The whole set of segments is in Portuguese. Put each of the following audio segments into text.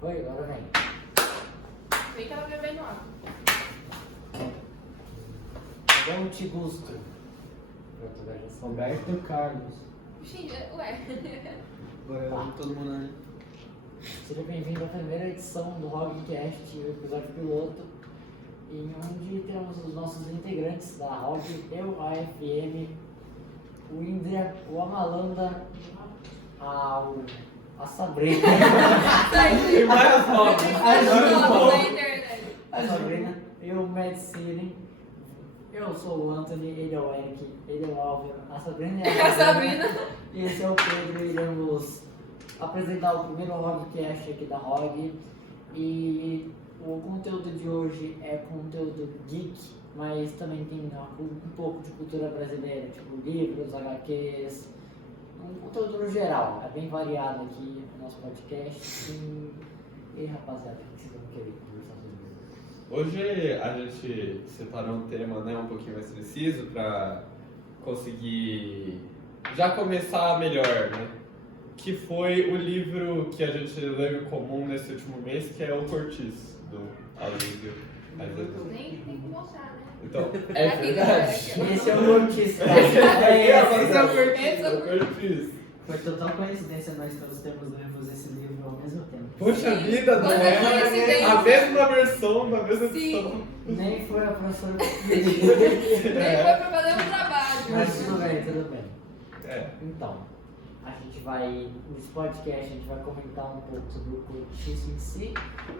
Foi, agora vem. Vem que ela bebendo água. Monte Gusto. Pronto, agora já sou. Roberto Carlos. Gente, ué. Agora todo mundo, né? Seja bem-vindo à primeira edição do Hogcast, o episódio piloto, em onde temos os nossos integrantes da Hog, eu, a FM, o Indra, o Amalanda, a Sabrina. Tem vários nomes. na internet. A Sabrina e o Medicine. Eu sou o Anthony, ele é o Eric, ele é o Álvaro, a Sabrina é A Sabrina. E esse é o Pedro, iremos apresentar o primeiro Hogcast aqui da Hog. E o conteúdo de hoje é conteúdo geek, mas também tem um pouco de cultura brasileira, tipo livros, HQs, um conteúdo no geral. É bem variado aqui no nosso podcast. E rapaziada, o que vocês vão querer conversar sobre isso? Hoje a gente separou um tema, né, um pouquinho mais preciso para conseguir já começar melhor, né? Que foi o livro que a gente leu em comum nesse último mês, que é O Cortiço, do Aloysio Azevedo. Nem tem que mostrar, né? Então, é Aqui, verdade. galera. Esse é o Cortiço. Esse é o É o Cortiço. Cortiço. Foi total coincidência nós todos lemos esse livro ao mesmo tempo. Poxa vida, não Outra é coincidência. a mesma versão da mesma Sim. edição. Nem foi a professora. Nem foi pra fazer um trabalho. Mas tudo bem, tudo bem. É. Então, a gente vai, nesse podcast, a gente vai comentar um pouco sobre o cortiço em si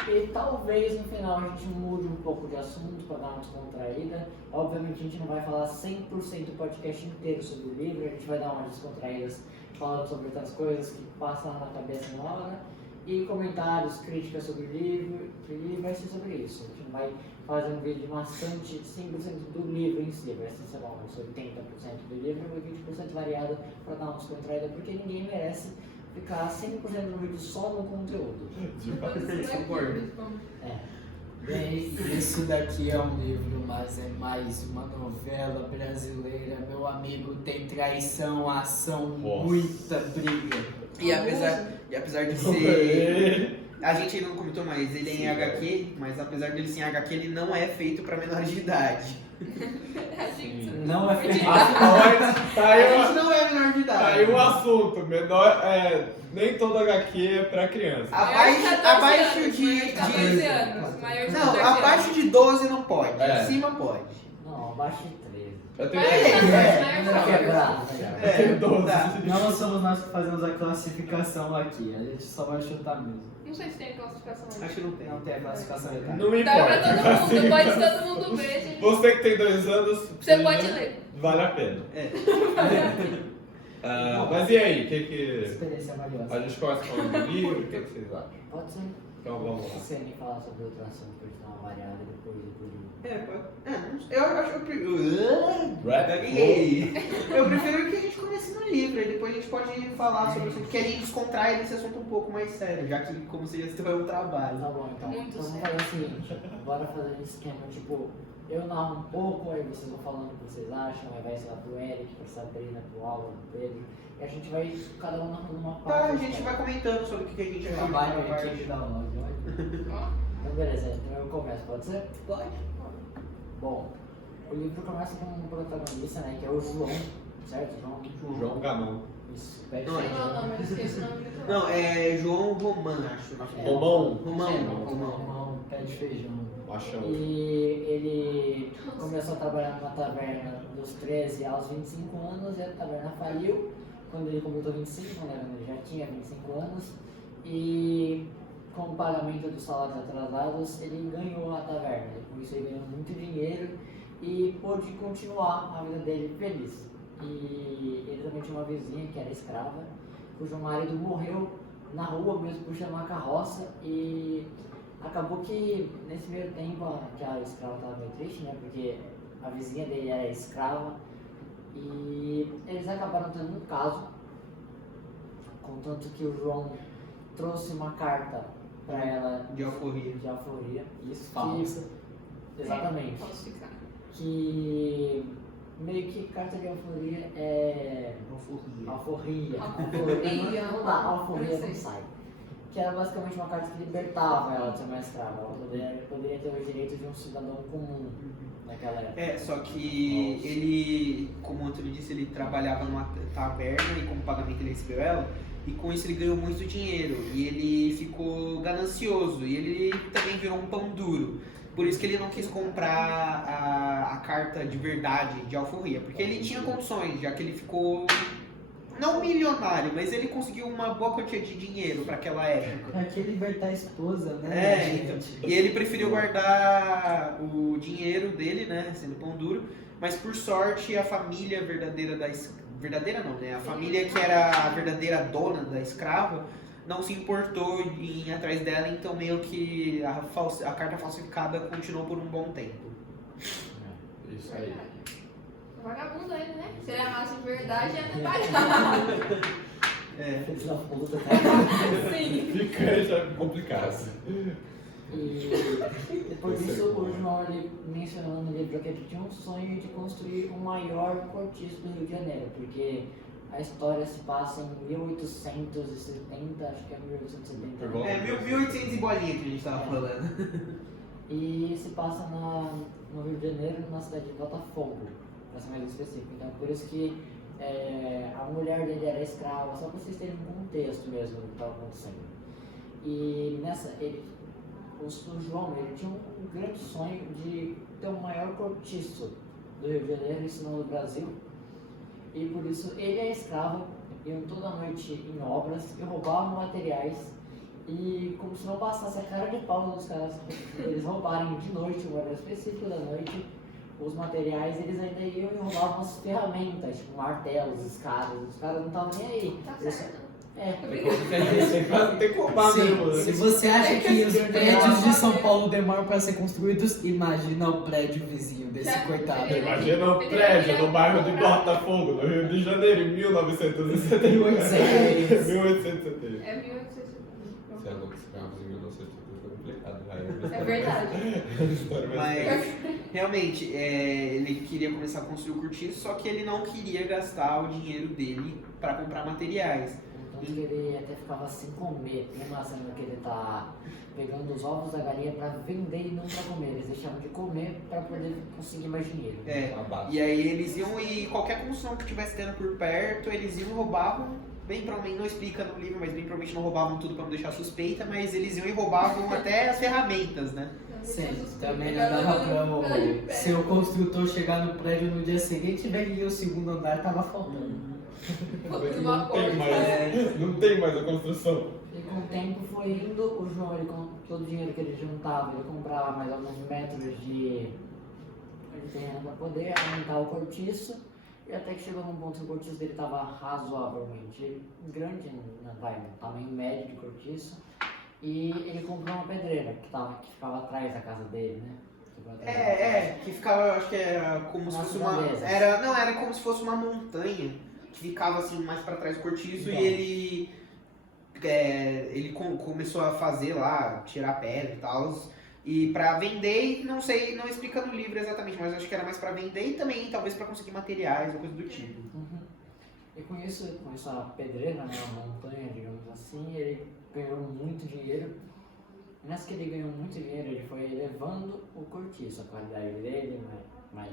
e talvez no final a gente mude um pouco de assunto para dar uma descontraída. Obviamente a gente não vai falar 100% do podcast inteiro sobre o livro, a gente vai dar umas descontraídas falando sobre outras coisas que passam na cabeça na hora e comentários, críticas sobre o livro, e vai ser sobre isso. A gente não vai fazer um vídeo bastante 100% do livro em si, vai ser, sei lá, uns 80% do livro e 20% variado para dar uma descontraída, porque ninguém merece ficar 100% no vídeo só no conteúdo. Isso daqui é um livro, mas é mais uma novela brasileira. Meu amigo, tem traição, ação, Nossa. muita briga. E apesar de ser. A gente não comentou, mas ele é em Sim, HQ, mas apesar dele ser em HQ, ele não é feito pra menores de idade. Não é feito. Tá A aí gente não é menor de Tá idade. aí um assunto, menor, nem todo HQ é pra criança. Abaixo de. 14 anos. Maior de Não, 14 abaixo de 12 não pode. É. Acima pode. Não, abaixo de 13. Eu tenho Maior de 14, É, maior de Não 14. quebrar. É, tenho 12. tá. Não somos nós que fazemos a classificação aqui, a gente só vai chutar mesmo. Não sei se tem classificação aí. Acho que não tem. Não tem a classificação etária. Não me Dá pra importa. todo mundo, pode todo mundo ver, gente. Você que tem 2 anos, Você pode ler. Vale a pena. É. Mas e aí, o que Experiência valiosa. a gente começa falando do livro? O que vocês acham? Pode ser. Então vamos Se lá. você me falar sobre outro assunto pra gente dar uma variada depois do livro. Eu acho que eu prefiro que a gente comece no livro, e depois a gente pode falar sobre isso, porque a gente descontrai desse assunto um pouco mais sério, já que, como você disse, é um trabalho. Tá bom, então. Muito Então vamos sério. fazer o seguinte, bora fazer um esquema, tipo, eu narro um pouco, aí vocês vão falando o que vocês acham, aí vai, sei lá, pro Eric, pra Sabrina, pro Álvaro, pro Pedro, e a gente vai, cada um narrando uma parte. Tá, a gente vai comentando sobre o que a gente achou. Trabalho em equipe da loja, olha. Então beleza, então eu começo, pode ser? Pode. Bom, o livro começa com um protagonista, né, que é o João, certo? João Gamão. Isso, pede Não, feijão. Não, mas eu esqueci o nome do Não, é João Roman, acho. Romão. Romão, pé de feijão. Machão. E ele começou a trabalhar numa taverna dos 13 aos 25 anos e a taverna faliu quando ele completou 25, né? Quando ele já tinha 25 anos. E com o pagamento dos salários atrasados, ele ganhou a taverna. E com isso ele ganhou muito dinheiro e pôde continuar a vida dele feliz. E ele também tinha uma vizinha que era escrava, cujo marido morreu na rua mesmo por chamar carroça e acabou que nesse meio tempo que a escrava estava meio triste, né? Porque a vizinha dele era escrava e eles acabaram tendo um caso, contanto que o João trouxe uma carta para ela De alforria. de alforria, isso Falsa. que exatamente, Falsificar. que meio que carta de alforria é alforria. Alforria. Não dá, alforria Não não sei. sai. que era basicamente uma carta que libertava ela de ser uma escrava. Ela poderia ter os direitos de um cidadão comum naquela época. Só que ele, como o Antônio disse, ele trabalhava numa taverna e como pagamento ele recebeu ela. E com isso ele ganhou muito dinheiro e ele ficou ganancioso e ele também virou um pão duro. Por isso que ele não quis comprar a carta de verdade de alforria, porque ele tinha condições, já que ele ficou, não milionário, mas ele conseguiu uma boa quantia de dinheiro para aquela época. Pra que libertar a esposa, né? Então, e ele preferiu guardar o dinheiro dele, né, sendo pão duro, mas por sorte a família verdadeira verdadeira não, né? A família que era a verdadeira dona da escrava não se importou em ir atrás dela, então meio que a carta falsificada continuou por um bom tempo. Isso aí. Vagabundo ainda, né? Se ele amasse de verdade, ia até pagar. Filho da puta, cara. Sim. Fica já complicado. E depois disso, o João ele mencionou no livro que ele tinha um sonho de construir o maior cortiço do Rio de Janeiro, porque a história se passa em 1870, acho que é 1870. Por volta. 1800 e bolinha que a gente tava falando. E se passa no Rio de Janeiro, na cidade de Botafogo, para ser mais específico. Então, por isso que a mulher dele era escrava, só para vocês terem um contexto mesmo do que estava acontecendo. E o João ele tinha um grande sonho de ter o maior cortiço do Rio de Janeiro, isso não do Brasil. E por isso ele e a escrava iam toda noite em obras e roubavam materiais. E como se não passasse a cara de pau dos caras, eles roubarem de noite, um horário específico da noite, os materiais, eles ainda iam e roubavam as ferramentas, tipo martelos, escadas, os caras não estavam nem aí. Tá Eles- certo. Não tem como roubar mesmo. Se você acha que os prédios de São Paulo demoram para ser construídos, imagina o prédio vizinho desse coitado. Imagina um prédio no bairro de Botafogo, no Rio de Janeiro, em 1970. 1870. 1870. É 1870. Você andou com escravos em 1970, foi complicado. Vai, É verdade. História Mas realmente, ele queria começar a construir o cortiço, só que ele não queria gastar o dinheiro dele para comprar materiais. Então ele até ficava sem comer. Tem uma cena que ele tá pegando os ovos da galinha pra vender e não pra comer. Eles deixavam de comer pra poder conseguir mais dinheiro. E aí eles iam e qualquer construção que estivesse tendo por perto, eles iam e roubavam. Bem provavelmente, não explica no livro, mas bem provavelmente não roubavam tudo pra não deixar suspeita, mas eles iam e roubavam até as ferramentas, né? Sim, também não dava pra o seu construtor chegar no prédio no dia seguinte e ver que o segundo andar tava faltando. Não tem mais a construção. E com o tempo foi indo, o João, ele, com todo o dinheiro que ele juntava, ele comprava mais alguns metros de terreno para poder aumentar o cortiço. E até que chegou num ponto que o cortiço dele estava razoavelmente grande, no tamanho médio de cortiço. E ele comprou uma pedreira que ficava atrás da casa dele, né? Que ficava, acho que era como se fosse uma. Era como se fosse uma montanha que ficava assim mais pra trás do cortiço Então. e ele começou a fazer lá, tirar pedra e tal. E pra vender, não sei, não explica no livro exatamente, mas acho que era mais pra vender e também talvez pra conseguir materiais ou coisa do tipo. Uhum. E com essa pedreira, né, uma montanha, digamos assim, ele ganhou muito dinheiro. Nessa que ele ganhou muito dinheiro, ele foi elevando o cortiço, a qualidade dele, mas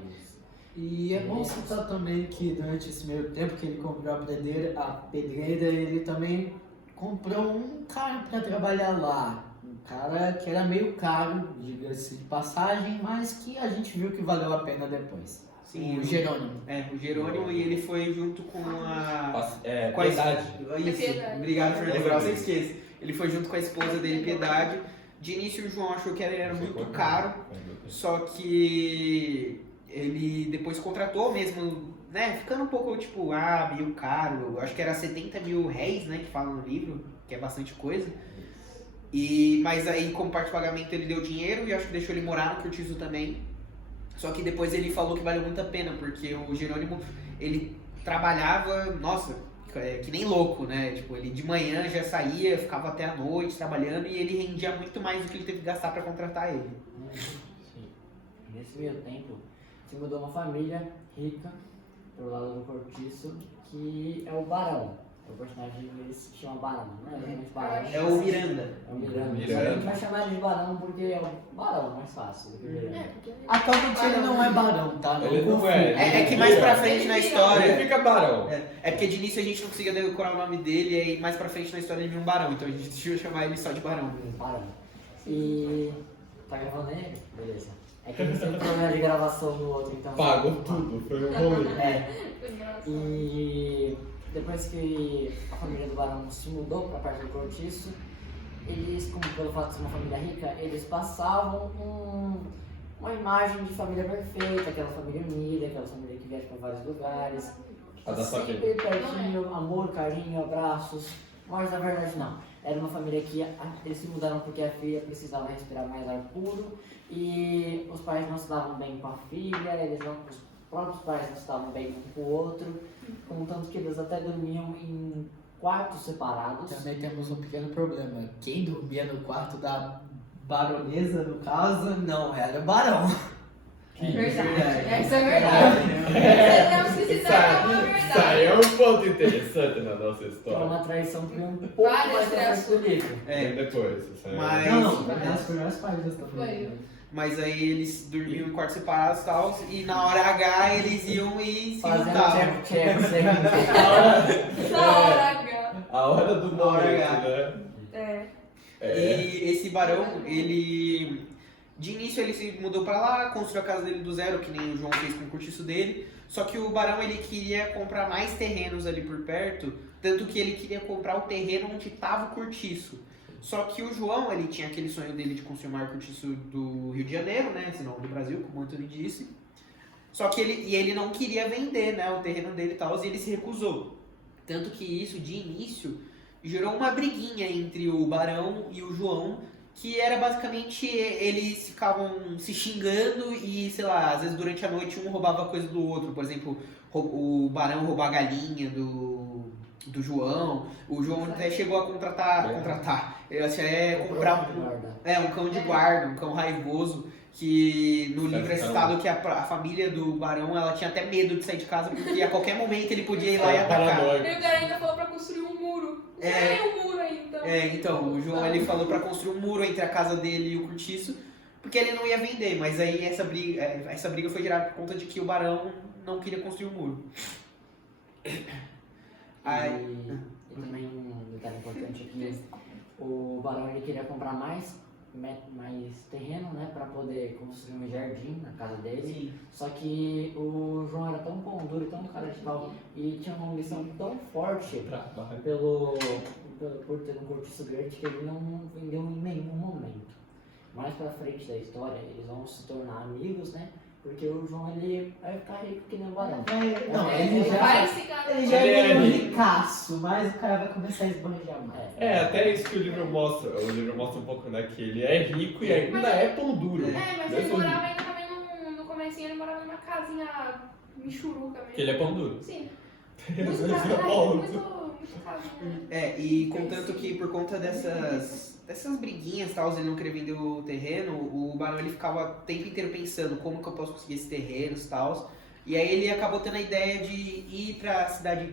E é bom citar também que durante esse meio tempo que ele comprou a pedreira, ele também comprou um cara para trabalhar lá. Um cara que era meio caro, diga-se de passagem, mas que a gente viu que valeu a pena depois. Sim, O Jerônimo. o Jerônimo, e ele foi junto com a. Com a Piedade. Isso, Piedade. obrigado por lembrar, eu sempre esqueço. Ele foi junto com a esposa dele, Piedade. De início o João achou que ele era muito caro, só que ele depois contratou mesmo, né? Ficando um pouco tipo, meio caro. Acho que era 70 mil réis, né? Que fala no livro, que é bastante coisa. Mas aí, como parte de pagamento, ele deu dinheiro e acho que deixou ele morar no cortiço também. Só que depois ele falou que valeu muito a pena, porque o Jerônimo, ele trabalhava, nossa, que nem louco, né? Tipo, ele de manhã já saía, ficava até a noite trabalhando e ele rendia muito mais do que ele teve que gastar para contratar ele. sim. Nesse meio tempo, se mudou uma família rica pro lado do cortiço, que é o barão. O personagem dele se chama Barão, não é exatamente Barão. É o Miranda. É o Miranda. Miranda. A gente vai chamar ele de Barão porque é o Barão mais fácil do que o Miranda. porque Atualmente ele não é barão, tá? Ele não é. É que mais pra frente na Ele história. fica barão. É porque de início a gente não conseguia decorar o nome dele, e aí mais pra frente na história ele vira um barão, então a gente decidiu chamar ele só de barão mesmo. Barão. E. Tá gravando ele? Beleza. É que a gente teve problema de gravação no outro, então. Pagou tudo, foi um rolê. É. Foi engraçado. E depois que a família do Barão se mudou para a parte do Cortiço, eles, como pelo fato de ser uma família rica, eles passavam uma imagem de família perfeita, aquela família unida, aquela família que viaja para vários lugares, A da sempre família. pertinho, amor, carinho, abraços. Mas na verdade não. Era uma família que eles se mudaram porque a filha precisava respirar mais ar puro e os pais não se davam bem com a filha, os próprios pais não se davam bem um com o outro, contanto que eles até dormiam em quartos separados. Também temos um pequeno problema. Quem dormia no quarto da baronesa, no caso, não era o barão. Verdade. Essa é verdade. Temos que citar uma Isso aí verdade. é um ponto interessante na nossa Que é história. uma traição que foi um pouco Várias mais pra frente do traições. livro. Tem depois. Isso aí. Mas- Não, nas primeiras páginas também. Foi. Mas aí eles dormiam em quartos separados e tal, e na hora H eles iam e se Fazendo juntavam. tcheco, seguinte. Da hora, H. A hora do A hora momento, H. né? É. É. E esse barão, ele. De início ele se mudou pra lá, construiu a casa dele do zero, que nem o João fez com o cortiço dele. Só que o barão ele queria comprar mais terrenos ali por perto, tanto que ele queria comprar o terreno onde estava o cortiço. Só que o João, ele tinha aquele sonho dele de construir o maior cortiço do Rio de Janeiro, né? Se não do Brasil, como o Anthony disse. Só que ele não queria vender, né, o terreno dele e tal, e ele se recusou. Tanto que isso, de início, gerou uma briguinha entre o barão e o João, que era basicamente eles ficavam se xingando e, sei lá, às vezes durante a noite um roubava coisa do outro. Por exemplo, o barão roubou a galinha do João. O João até chegou a contratar. Ele até comprar um cão de guarda, um cão raivoso, que no livro é citado que a família do barão ela tinha até medo de sair de casa porque a qualquer momento ele podia ir lá e atacar. Paranoico. E o cara ainda falou pra construir um muro. É. Tem um muro aí, então. Então, o João ele falou pra construir um muro entre a casa dele e o cortiço, porque ele não ia vender, mas aí essa briga foi gerada por conta de que o barão não queria construir um muro. Aí, E também um detalhe importante aqui, o barão ele queria comprar mais terreno, né, para poder construir um jardim na casa dele. sim. Só que o João era tão pão duro e tão cara de pau e tinha uma ambição tão forte Trabalho. por ter um cortiço grande que ele não vendeu em nenhum momento. Mais pra frente da história, eles vão se tornar amigos, né? Porque o João ele vai ficar rico que nem o barão. Não, É, ele já, Vai se casar. ele já Ele é é meio rico. ricaço, mas o cara vai começar a esbanjar mais. É, até isso que o livro mostra. O livro mostra um pouco, né? Que ele é rico e ainda Mas- é pão duro. É, mas Não é ele só morava rico. ainda também no comecinho, ele morava numa casinha michuruca mesmo. Porque ele é pão duro. Sim. Muito Muito casinha. E contanto que por conta dessas briguinhas e tal, ele não queria vender o terreno, o barão ele ficava o tempo inteiro pensando como que eu posso conseguir esse terreno e tal. E aí ele acabou tendo a ideia de ir pra cidade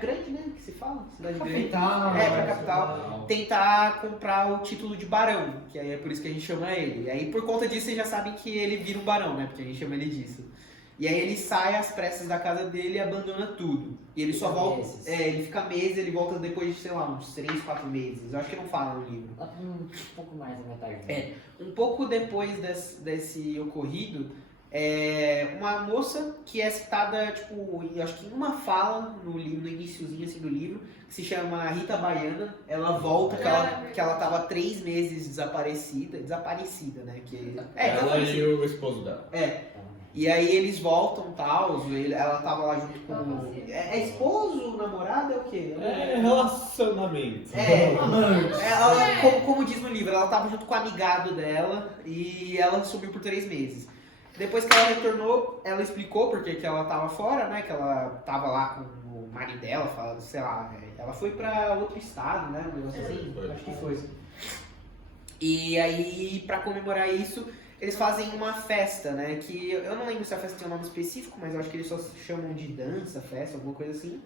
grande, né, que se fala? Cidade grande. Capital. Pra capital. Tentar comprar o título de barão, que aí é por isso que a gente chama ele. E aí por conta disso vocês já sabem que ele vira um barão, né, porque a gente chama ele disso. E aí ele sai às pressas da casa dele e abandona tudo. E ele só Fica volta. meses. Ele fica meses, ele volta depois de, sei lá, uns 3, 4 meses. Eu acho que não fala no livro. Lá pra um pouco mais da metade. Um pouco depois desse ocorrido, uma moça que é citada, tipo, eu acho que em uma fala no iniciozinho assim, do livro, que se chama Rita Baiana, ela volta, que ela tava 3 meses desaparecida, né? Ela desaparecida. e o esposo dela. E aí eles voltam, tal, ela tava lá junto com... É esposo, namorado, é o quê? É relacionamento. Como diz no livro, ela tava junto com o amigado dela e ela sumiu por 3 meses. Depois que ela retornou, ela explicou porque que ela tava fora, né? Que ela tava lá com o marido dela, sei lá, ela foi pra outro estado, né? Um negócio assim, Foi. acho que foi. E aí, pra comemorar isso, eles fazem uma festa, né? Que eu não lembro se a festa tem um nome específico, mas eu acho que eles só chamam de dança, festa, alguma coisa assim.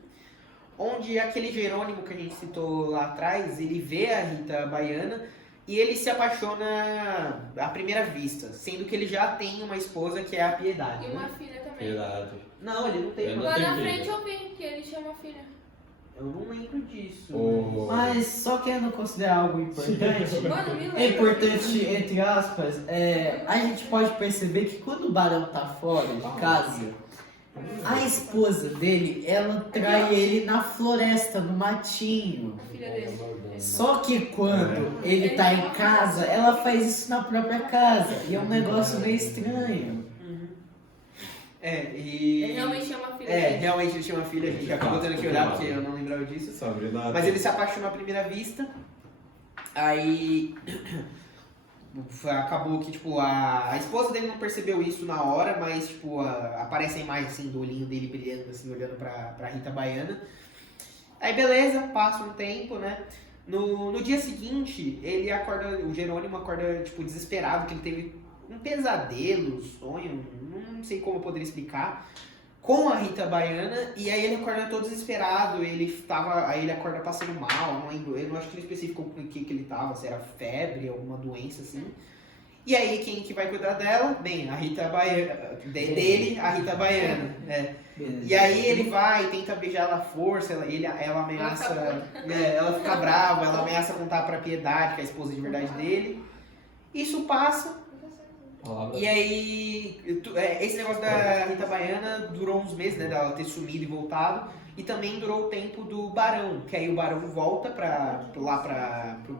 onde aquele Jerônimo que a gente citou lá atrás, ele vê a Rita Baiana e ele se apaixona à primeira vista, sendo que ele já tem uma esposa que é a Piedade. E né? uma filha também. Verdade. Não, ele não tem Eu uma. não Lá na tenho frente filha. eu vi que ele chama a filha. Eu não lembro disso. Mas só querendo considerar algo importante, Mano, me lembra. é importante, entre aspas, a gente pode perceber que quando o Barão tá fora de casa, a esposa dele, ela trai ele na floresta, no matinho. A filha dele. Só que quando ele tá em casa, ela faz isso na própria casa. E é um negócio meio estranho. Uhum. E. Ele realmente chama a filha É, dele. realmente ele tinha uma filha, a gente acabou tendo que olhar porque eu não lembrava disso. Sabrina. Mas ele se apaixonou à primeira vista. Aí. Acabou que, tipo, a esposa dele não percebeu isso na hora, mas, tipo, aparece a imagem, assim, do olhinho dele brilhando, assim, olhando pra Rita Baiana. Aí, beleza, passa um tempo, né? No dia seguinte, ele acorda, o Jerônimo acorda, tipo, desesperado, que ele teve um pesadelo, sonho, não sei como eu poderia explicar, com a Rita Baiana, e aí ele acorda todo desesperado, aí ele acorda passando mal, não lembro, eu não acho que ele especificou com o que ele tava, se era febre, alguma doença assim. E aí quem que vai cuidar dela? Bem, a Rita Baiana, dele, a Rita Baiana, né? E aí ele vai, tenta beijar ela à força, ela ameaça, ela fica brava, ela ameaça contar pra Piedade, que é a esposa de verdade dele. Isso passa. E aí, esse negócio da Rita Baiana durou uns meses, né, dela ter sumido e voltado, e também durou o tempo do Barão, que aí o Barão volta lá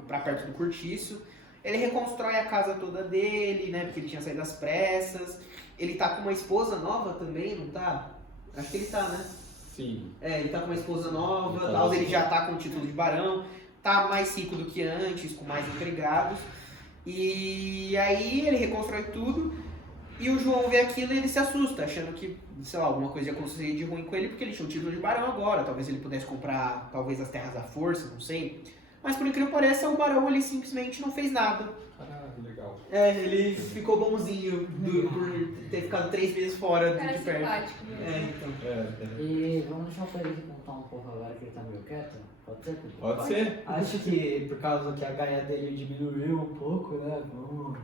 pra perto do Cortiço, ele reconstrói a casa toda dele, né, porque ele tinha saído às pressas, ele tá com uma esposa nova também, não tá? Acho que ele tá, né? Sim. Ele tá com uma esposa nova, Ele tá tal, ele novo. já tá com o título de Barão, tá mais rico do que antes, com mais empregados. E aí ele reconstrói tudo e o João vê aquilo e ele se assusta, achando que, sei lá, alguma coisa ia acontecer de ruim com ele, porque ele tinha um título de barão agora, talvez ele pudesse comprar, talvez as terras à força, não sei. Mas por incrível que pareça, o barão ele simplesmente não fez nada. Ah, legal. Ele ficou bonzinho por ter ficado 3 meses fora Cara de perto. simpático mesmo. Então. E vamos deixar o Pedro contar um pouco agora que ele tá meio quieto. Pode ser? Pedro? Pode ser? Acho que por causa que a gaia dele diminuiu um pouco, né? Vamos...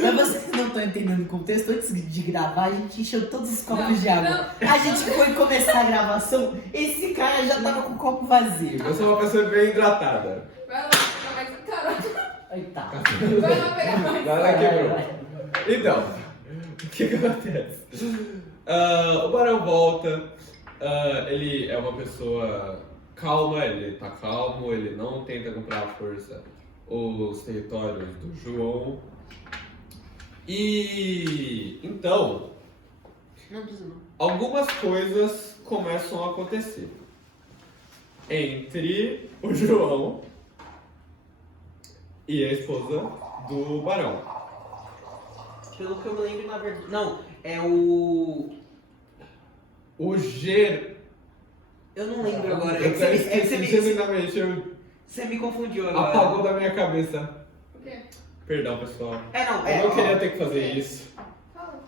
Pra vocês que não estão entendendo o contexto, antes de gravar, a gente encheu todos os copos de água. A gente foi começar a gravação, esse cara já tava com o copo vazio. Eu sou uma pessoa bem hidratada. Vai lá pegar mais. Caralho. Eita. Vai lá pegar mais. Nada quebrou. Então, o que acontece? O Barão volta, ele é uma pessoa calma, ele tá calmo, ele não tenta comprar à força os territórios do João. E então, Não precisa não. algumas coisas começam a acontecer entre o João e a esposa do Barão. Pelo que eu me lembro, na verdade. Não, é o. O Ger... Eu não lembro agora. Eu até esqueci, Você genuinamente, me confundiu agora. apagou da minha cabeça. O quê? Perdão, pessoal. Não, Eu não queria ter que fazer isso. Fala,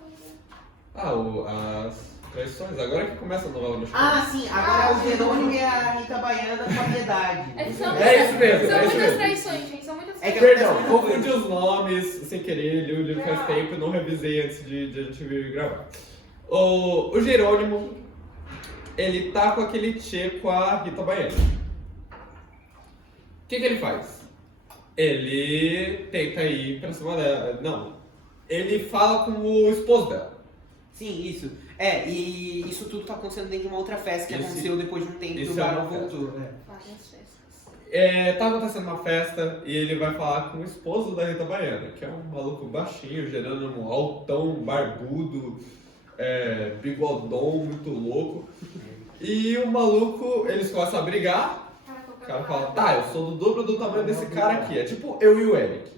fala. As traições. Agora que começa a novela mexicana. Ah, sim, agora é o Jerônimo e a Rita Baiana com a Piedade. É isso mesmo, São é isso muitas mesmo. traições, gente. São muitas É que traições. Perdão, confundi os nomes sem querer, li o livro faz Não. tempo e não revisei antes de a gente vir gravar. O Jerônimo, ele tá com aquele tchê com a Rita Baiana. O que ele faz? Ele tenta ir pra cima dela. Não, ele fala com o esposo dela. Sim, isso. E isso tudo tá acontecendo dentro de uma outra festa que Isso- aconteceu depois de um tempo que isso o é Barão uma festa. voltou. Várias festas. Tá acontecendo uma festa e ele vai falar com o esposo da Rita Baiana, que é um maluco baixinho, Jerônimo altão, barbudo, bigodão, muito louco. E o maluco, eles começam a brigar. O cara fala, tá, eu sou do dobro do tamanho desse cara aqui. É tipo eu e o Eric.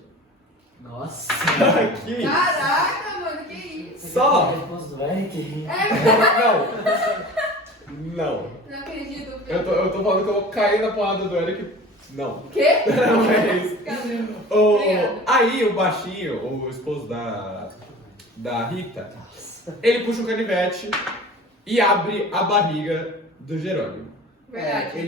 Nossa. Aqui. Caraca, mano, que isso? Só. A esposa do Eric. Não. Não acredito. Eu tô falando que eu caí na porrada do Eric. Não. O quê? Não é isso. Cadê? O- Obrigada. aí o baixinho, o esposo da da Rita, ele puxa o canivete e abre a barriga do Jerônimo. Verdade.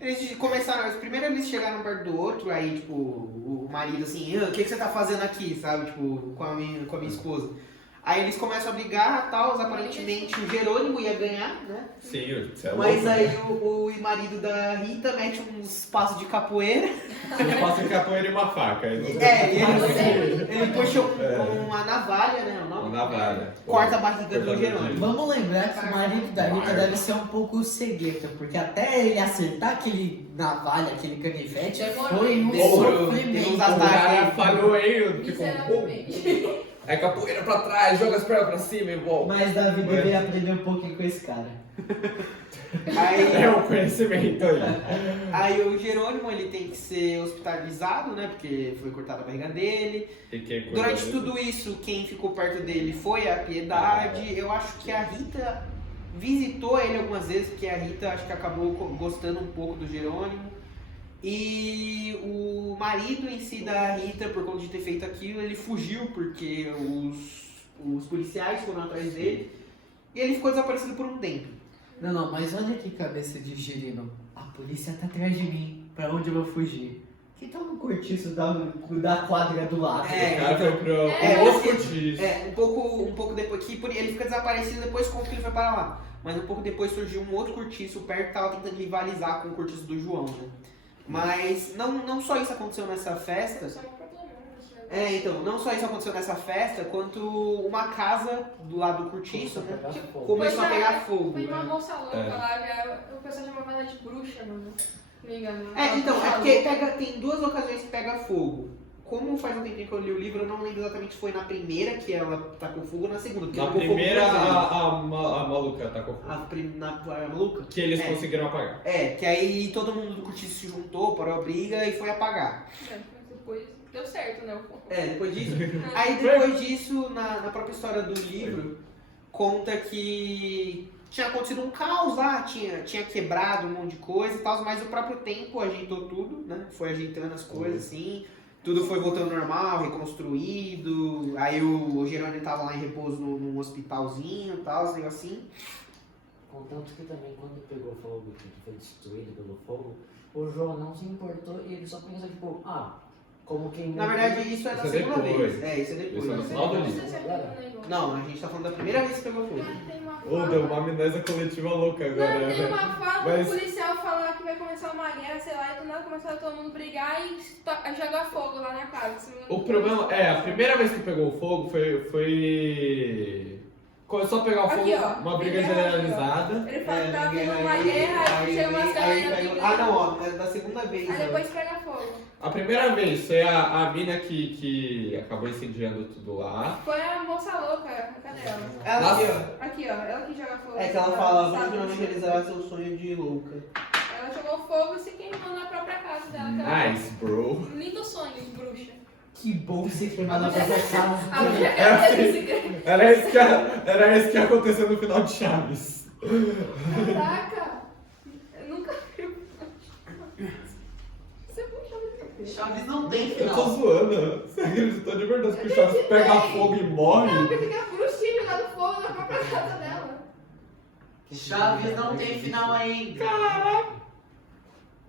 Eles começaram. Primeiro eles chegaram perto do outro, aí, tipo, o marido assim, o que você tá fazendo aqui, sabe? Tipo, com a minha esposa. Aí eles começam a brigar e tal, aparentemente o Jerônimo ia ganhar, né? Sim, você é Mas louco, aí né? o marido da Rita mete uns passos de capoeira. Ele passa em capoeira e uma faca. Aí não Ele puxa uma navalha, né? O nome? Uma navalha. Corta a barriga do Corta a Jerônimo. Vamos lembrar que o marido da Rita deve ser um pouco cegueta, porque até ele acertar aquele navalha, aquele canivete, Demorou. foi um Demorou. sofrimento. Tem uns O cara ataques. falhou aí, ficou Miserávelmente. Aí capoeira pra trás, joga as pernas pra cima e volta. Mas Davi deveria aprender um pouquinho com esse cara. Aí, É um conhecimento aí. aí o Jerônimo ele tem que ser hospitalizado, né? Porque foi cortada a barriga dele. E quem cuida Durante dele? tudo isso, quem ficou perto dele foi a Piedade. Eu acho que a Rita visitou ele algumas vezes, porque a Rita acho que acabou gostando um pouco do Jerônimo. E o marido em si da Rita, por conta de ter feito aquilo, ele fugiu porque os policiais foram atrás dele. E ele ficou desaparecido por um tempo. Não, mas olha que cabeça de girino. A polícia tá atrás de mim. Pra onde eu vou fugir? Que tal no cortiço da quadra do lado? O cara foi pro porque- cortiço. um pouco depois, ele fica desaparecido depois como que ele foi para lá. Mas um pouco depois surgiu um outro cortiço perto que tava tentando rivalizar com o cortiço do João, né? Mas não só isso aconteceu nessa festa. Então, não só isso aconteceu nessa festa, quanto uma casa do lado do cortiço, né? Começou a pegar fogo. Foi uma Né? moça louca lá, já, o pessoal chamava ela de bruxa, mano. Se não me engano. Então, é porque tem duas ocasiões que pega fogo. Como faz um tempinho que eu li o livro, eu não lembro exatamente se foi na primeira que ela tacou fogo ou na segunda. Porque Na pegou fogo primeira, duas vezes. a maluca tacou fogo. A maluca? Que eles conseguiram apagar. Que aí todo mundo do cortiço se juntou, parou a briga e foi apagar. Depois deu certo, né? Depois disso. Aí depois disso, na própria história do livro, conta que tinha acontecido um caos lá, tinha quebrado um monte de coisa e tal, mas o próprio tempo ajeitou tudo, né? Foi ajeitando as coisas assim. Tudo foi voltando ao normal, reconstruído. Aí o Jerônimo tava lá em repouso num hospitalzinho e tal, assim, assim. Contanto que também quando pegou fogo, que foi destruído pelo fogo, o João não se importou e ele só pensou tipo, como quem... Na verdade, isso é na Isso é segunda depois. vez. Isso é depois. Isso é no final do livro. Não, a gente tá falando da primeira vez que pegou fogo. Ô, deu uma amnésia coletiva louca agora, Não, né? tem uma fala Mas- do policial falar que vai começar uma guerra, sei lá, e do nada começaram todo mundo brigar e jogar fogo lá na casa. Se não- O problema a primeira vez que pegou fogo foi... Começou a pegar o fogo, Aqui, ó. uma briga Primeiro, generalizada. Ele fala que tava tendo uma guerra, aí chega umas galera brigando. É da segunda vez. Aí depois pega fogo. A primeira vez foi a mina que acabou incendiando tudo lá. Foi a moça louca, cadê ela? Ela aqui, ó. Aqui, ó, ela que joga fogo. É que ela fala, vamos Sabe? finalmente realizar seu sonho de louca. Ela jogou fogo e se queimou na própria casa dela. que ela- Nice, bro. Lindo sonho, bruxa. Que bom você queimar na própria casa. A bruxa É quer assim. esse Era isso que ia acontecer no final de Chaves. Caraca! Eu nunca vi. Você puxa muito. Chaves não tem Eu tô zoando. Você acreditou de verdade que o Chaves pega fogo e morre? Não, porque tem a bruxinha jogando fogo na própria casa dela. Chaves não tem final ainda.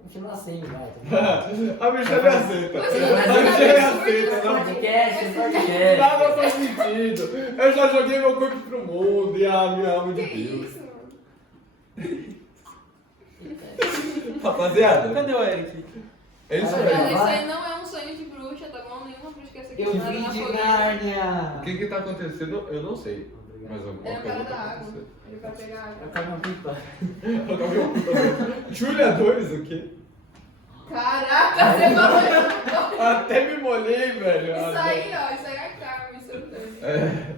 Continua assim, vai. Tá A Michelle aceita. Você A não vai Michelle jogar aceita. absurdo. Não, podcast. nada faz sentido. Eu já joguei meu corpo pro mundo e a minha alma de Que Deus. isso? Rapaziada, Cadê o Eric? é isso Cara, Galera, aí. isso aí não é um sonho de bruxa, tá bom? Nenhuma bruxa quer ser Eu queimada vim na de fogueira. Nárnia. O que tá acontecendo? Eu não sei. Mas alguma Ele é o coisa cara da tá água. acontecendo. Ele vai pegar água. Eu quero uma pipa. Eu tava vendo. Julia 2, o quê? Caraca, você falou Até me molhei, velho. isso aí, ó. Isso aí é karma, isso é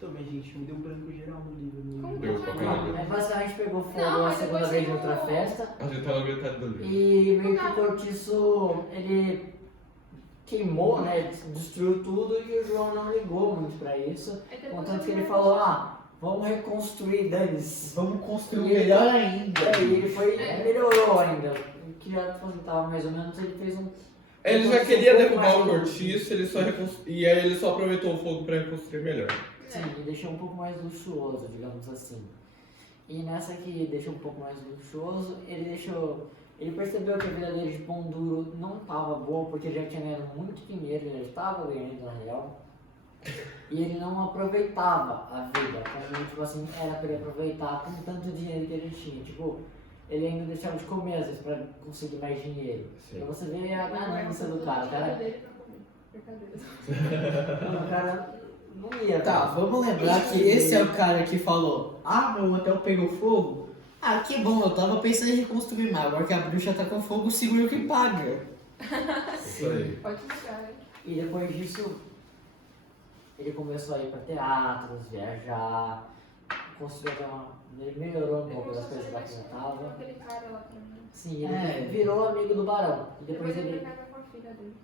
Também, gente, me deu branco geral no livro. Como Deu que pra é? caralho. Mas basicamente pegou fogo Não, a mas segunda depois vez em tem outra o- festa. A gente tá na metade do livro. E meio que o cortiço, ele queimou, né? Destruiu tudo e o João não ligou muito pra isso. Aí depois Contanto que eu ele vou- falou, vamos reconstruir, dane-se. Vamos construir melhor ainda. E aí ele foi, melhorou ainda. Que já tava mais ou menos, ele fez Ele já queria derrubar o cortiço, e aí ele só aproveitou o fogo pra reconstruir melhor. Sim, e deixou um pouco mais luxuoso, digamos assim. E nessa que deixou um pouco mais luxuoso, ele percebeu que a vida dele de pão duro não estava boa, porque ele já tinha ganhado muito dinheiro, ele estava ganhando na real. E ele não aproveitava a vida, como tipo assim, era para ele aproveitar com tanto dinheiro que ele tinha. Tipo, ele ainda deixava de comer às vezes para conseguir mais dinheiro. Sim. Pra você ver a ganância do cara. O cara, Brincadeira. o cara não ia. Tá, vamos lembrar que esse é o cara que falou: ah, meu hotel pegou fogo. Ah, que bom, eu tava pensando em reconstruir, mas agora que a bruxa tá com fogo, o seguro que paga. Isso aí. Pode ficar, né? E depois disso, ele começou a ir para teatros, viajar, construiu até ele melhorou um pouco das coisas lá que já tava. Aquele cara lá também. Sim, ele virou amigo do Barão. E depois ele ele. vai casar com a filha dele.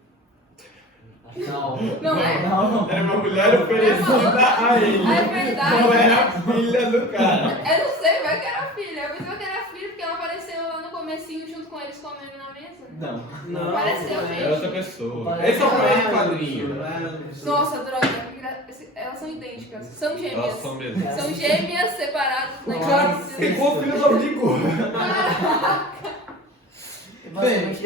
Não, Não é? não. Era uma mulher oferecida a ele. É verdade. Não é a filha do cara. Eu não sei, vai que era a filha. Eu pensava que era a filha porque ela apareceu lá no comecinho junto com eles comendo na mesa. Não. Pareceu, não, gente. É outra pessoa. Parece- Esse é o problema do quadrinho. Nossa, droga. Elas são idênticas. São Elas gêmeas. são mesmo. São gêmeas separadas na Cara, infância. Pegou o filho do amigo. Basicamente,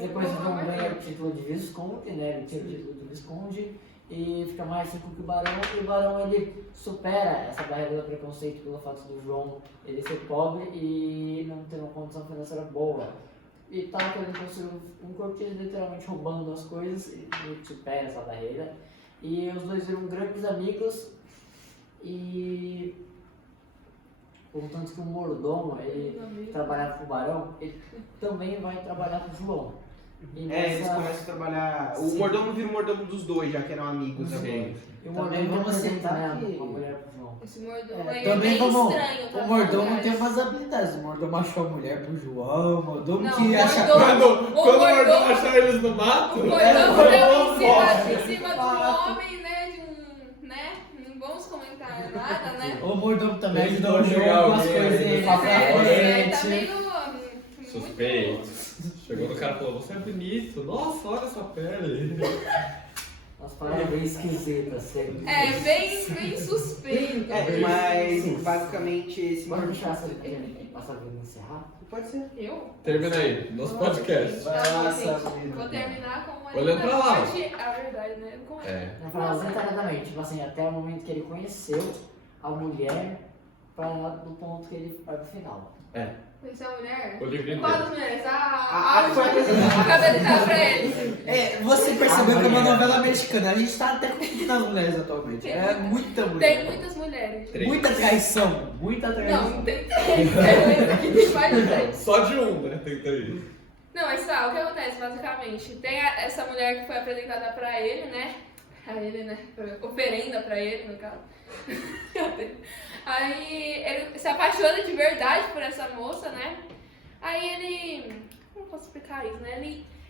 depois o John ganha o título de Visconde, né? Ele tinha o título de Visconde e fica mais rico que o Barão. E o Barão ele supera essa barreira do preconceito pelo fato do João ele ser pobre e não ter uma condição financeira boa. E tá querendo construir um cortiço literalmente roubando as coisas e ele supera essa barreira. E os dois viram grandes amigos e contanto que o mordomo, ele trabalhava com o Barão, ele também vai trabalhar com o João. E Eles nessa- começam a trabalhar. O Sim. mordomo vira o mordomo dos dois, já que eram amigos. Sim. agora. E o Também mordomo vamos apresenta, citar né, que- uma mulher pro João. Esse mordomo É, aí é também bem vamos. estranho. Tá O mordomo falando, tem guys. umas habilidades. O mordomo achou a mulher pro João, o mordomo Não, que o acha. mordomo- Quando o mordomo- mordomo achar eles no mato, O mordomo deu em cima do homem, né? Não vamos comentar nada, né? O mordomo também Tem que ajudou o chegar João com as alguém coisas ali dele pra pra Tá frente. meio. suspeito. Chegou no cara e falou, você é bonito. Nossa, olha essa pele. Umas paradas bem esquisitas, sempre. É, bem suspeito. É, mas Sim. basicamente esse Bora mordomo. deixar essa passar pra encerrar? Pode ser. Eu? Termina aí, nosso podcast. Tá bom, Nossa, gente. menina. Vou terminar com uma Olhando pra lá. A verdade, né? Com É. Não falar detalhadamente, tipo assim, até o momento que ele conheceu a mulher para do ponto que ele vai pro final. Conhecer a mulher? O livrinho Qual dele. das mulheres? A que foi apresentada. Acabei de dar pra ele. É, você percebeu Ah, que é uma mulher. novela mexicana. A gente tá até com nas mulheres atualmente. É muita mulher. Tem muitas mulheres. Três. Muita traição. Muita traição. Não, tem três. Tem mais de três. Só de um, né? Tem três. Não, mas tá, o que acontece basicamente? Tem essa mulher que foi apresentada pra ele, né? Pra ele, né? Oferenda pra ele, no caso. Aí ele se apaixona de verdade por essa moça, né? Aí ele. Como eu posso explicar isso, né?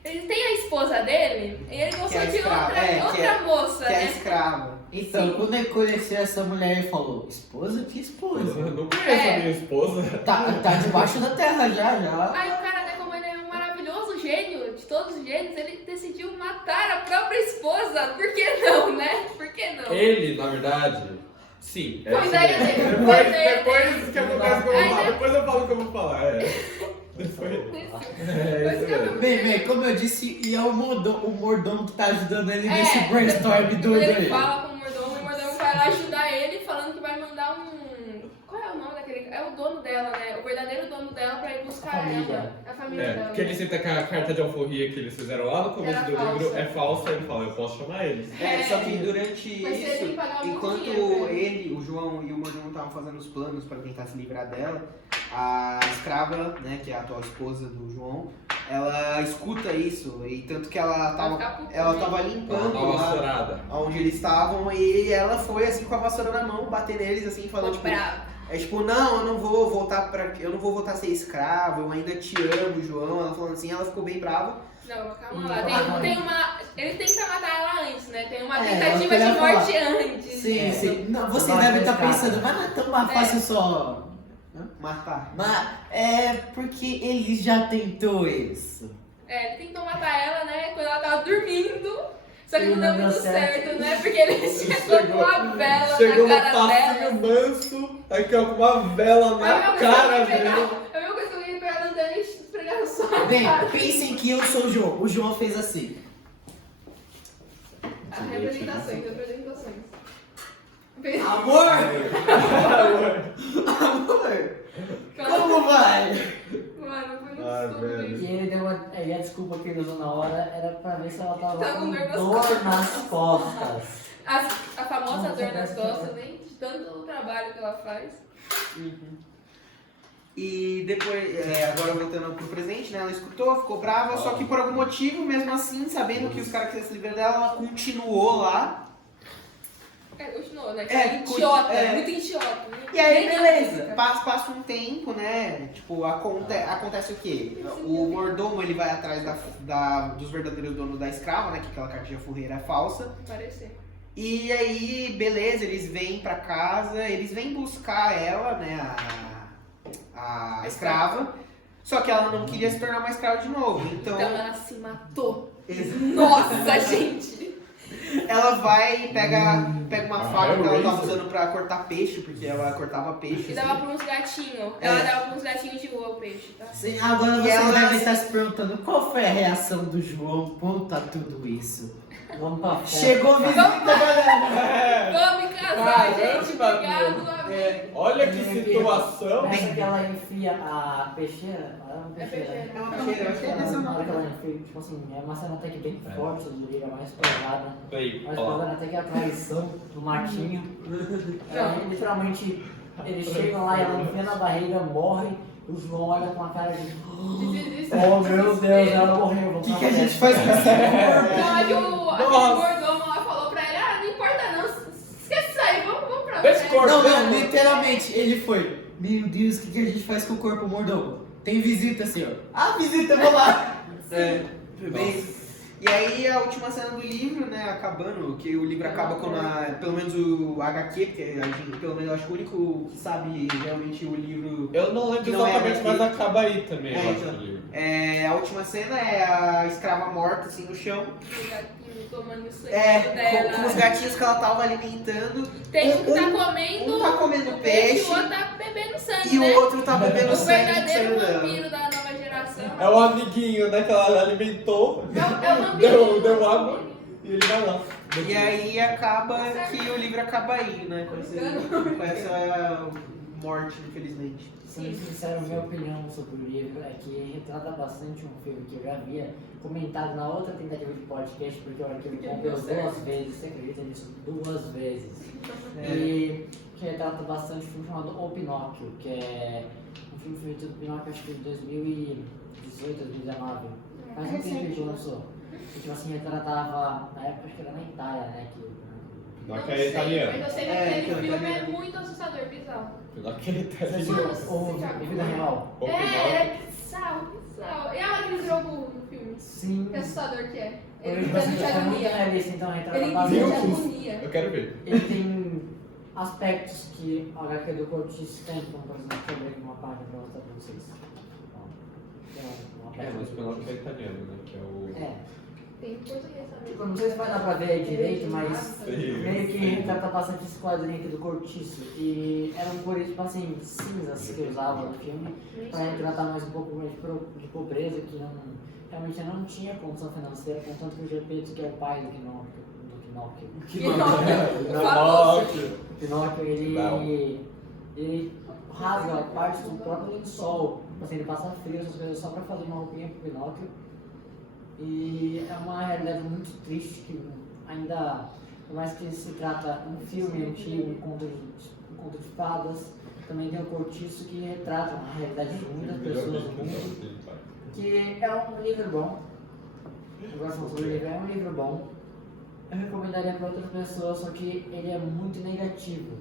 Ele tem a esposa dele e ele gostou Que é de escrava, outra moça, Que é né? escravo. Então, Sim. quando ele conheceu essa mulher, ele falou: esposa? Que Eu esposa? não conheço a minha esposa. Tá debaixo da terra já. Aí o cara, né, como ele é um maravilhoso gênio de todos os gênios, ele decidiu matar a própria esposa. Por que não, né? Por que não? Ele, na verdade, sim. Foi isso ideia mesmo. dele, Depois, foi ideia depois que acontece que eu vou Aí, falar. né? Depois eu falo o que eu vou falar. Depois. Mas isso que eu- mesmo. Bem, como eu disse, e é o mordomo que tá ajudando ele É, nesse brainstorm Quando doido ele aí. fala com o mordomo vai lá ajudar ele falando que vai mandar um... Qual é o nome daquele... É o dono dela, né? O verdadeiro dono dela pra ir buscar A família. ela. A família É, dela. porque ele senta que a carta de alforria que eles fizeram lá no começo Era do livro falsa. é falsa, ele fala, eu posso chamar eles. É, só que durante Mas ele tem que isso, pagar muito enquanto dinheiro, né? ele, o João e o mordomo estavam fazendo os planos para tentar se livrar dela, a escrava, né, que é a atual esposa do João, ela escuta isso, e tanto que ela Vai ficar tava, puta, ela né? tava Uma limpando nova lá vassourada. onde eles estavam, e ela foi assim com a vassoura na mão, bater neles assim, falando tipo, Bravo. não, eu não vou voltar a ser escravo, eu ainda te amo, João. Ela falando assim, ela ficou bem brava. Não, calma E lá. ela- Tem uma... Ele tenta matar ela antes, né? Tem uma É, tentativa eu de queria morte antes. Sim, disso. sim. Não, você Vai deve estar pescar. pensando, mas não é tão mais fácil só. Matar. Mas é porque ele já tentou isso. ele tentou matar ela, né, quando ela tava dormindo. Só que E não deu não muito deu certo. certo, né? Porque ele chegou com uma vela Chegou na no cara passinho dela. manso, aí com uma vela na cara dele. A mesma coisa que eu ia pegar a lanterna e esfregar no sol. Bem, pensem que eu sou o João. O João fez assim. Representações. Amor! Amor! Como vai? Mano, foi muito Ah, estúpido velho. isso. E ele deu uma. E a desculpa que ele usou na hora era pra ver se ela tava Tava com com dor nas dor nas costas. A famosa dor nas costas, nem de tanto trabalho que ela faz. E depois, agora voltando pro presente, né? Ela escutou, ficou brava, só que por algum motivo, mesmo assim, sabendo que os caras queriam se livrar dela, ela continuou lá. Continuou, né? É, Idiota, é. muito idiota. E aí, Nem beleza. lógica. Passa um tempo, né? Tipo, acontece o quê? O mordomo, ele vai atrás dos verdadeiros donos da escrava, né? Que aquela cartilha furreira é falsa. Parecer. E aí, beleza, eles vêm pra casa, eles vêm buscar ela, né? A escrava. Só que ela não queria se tornar uma escrava de novo. Então ela se matou. Ex- Nossa, gente! Ela vai e pega uma faca que ela tava Hellraiser. usando pra cortar peixe, porque ela cortava peixe. E assim. dava pra uns gatinhos. Ela dava pra uns gatinhos de rua o peixe, tá? Sim, agora E vocês ela- devem estar se perguntando qual foi a reação do João quanto a tudo isso. Vamos pra festa. Chegou visita, galera! Vamos me casar, Caramba, gente! Obrigado, amigo! Olha que situação. Pensa que ela enfia a peixeira. Ela é uma peixeira. peixeira. É uma peixeira, eu acho que é nessa Na hora que mão. ela enfia, tipo assim, é uma cena até que bem forte do livro, mais pesada. Aí, Mais ó. pesada até que a traição do Martinho. Literalmente, eles chegam lá e ela enfia na barriga, morre. O João olha com a cara de. Oh meu Deus, ela morreu. O que a gente faz com essa Aquele mordomo lá falou pra ele, não importa não, esquece isso aí, vamos pra Esse festa. corpo. Não, literalmente, ele foi. Meu Deus, o que a gente faz com o corpo mordomo? Tem visita, senhor. Ah, visita, vou lá. Bem, e aí a última cena do livro, né, acabando, que o livro acaba com pelo menos o HQ, porque a gente, pelo menos eu acho que o único que sabe realmente o livro. Eu não lembro Não é exatamente, HQ. mas acaba aí também, eu acho, Então, o livro. a última cena é a escrava morta, assim, no chão. O gatinho tomando sangue Com os dela. gatinhos que ela tava alimentando. Tem um que tá comendo um tá comendo o peixe, e o outro tá bebendo sangue, E né? o outro tá bebendo O sangue que verdadeiro saiu dela. vampiro da nova geração. É o amiguinho, né, que ela alimentou, É o vampiro. deu água e ele vai lá. E aí acaba que o livro acaba aí, né? Com essa morte, infelizmente. Sendo sincero, minha opinião sobre o livro é que retrata bastante um filme que eu já havia comentado na outra tentativa de podcast, porque o arquivo comprou duas vezes, você acredita nisso? 2 vezes. E que retrata bastante um filme chamado O Pinóquio, que é um filme feito do Pinóquio, acho que de 2018, 2019. Faz um tempo que lançou. E tipo assim, retratava, na época acho que era na Itália, né? Pinóquio é italiano. Mas eu sei que É, aquele então, filme é italiano. muito assustador, bizarro. Pinóquio é Você italiano. assistiu o Vida Real? O Pinóquio. É bizarro. E a hora que ele virou burro no filme? Sim. Que assustador que é. Ele Ele tipo assim, de é muito agonia. realista, então retrata Ele bastante. de Deus. agonia. Eu quero ver. Ele tem aspectos que o HQ do Cortiço tem, como por exemplo, deixa eu abrir aqui uma página pra mostrar pra vocês. Ó, tem uma É, página mas o do Pinóquio é Cortiço. italiano, né, que é o... É, Tem português também. tipo, não sei se vai dar pra ver direito, mas Sim. meio que retrata bastante esse quadrinho aqui do Cortiço. E eram cores, tipo assim, cinzas que usava no filme, pra retratar mais um pouco mais de pobreza, que não, realmente não tinha condição financeira, contanto que o Gepeto, que é o pai do Pinóquio, O famoso. Pinóquio, ele rasga parte do próprio lençol, assim, ele passa frio, essas coisas, só pra fazer uma roupinha pro Pinóquio. E é uma realidade muito triste que ainda, por mais que se trata um filme antigo, um conto de fadas, também tem o Cortiço que retrata a realidade de muitas pessoas no mundo, que é um livro bom. Eu gosto muito do livro, é um livro bom. Eu recomendaria para outras pessoas, só que ele é muito negativo.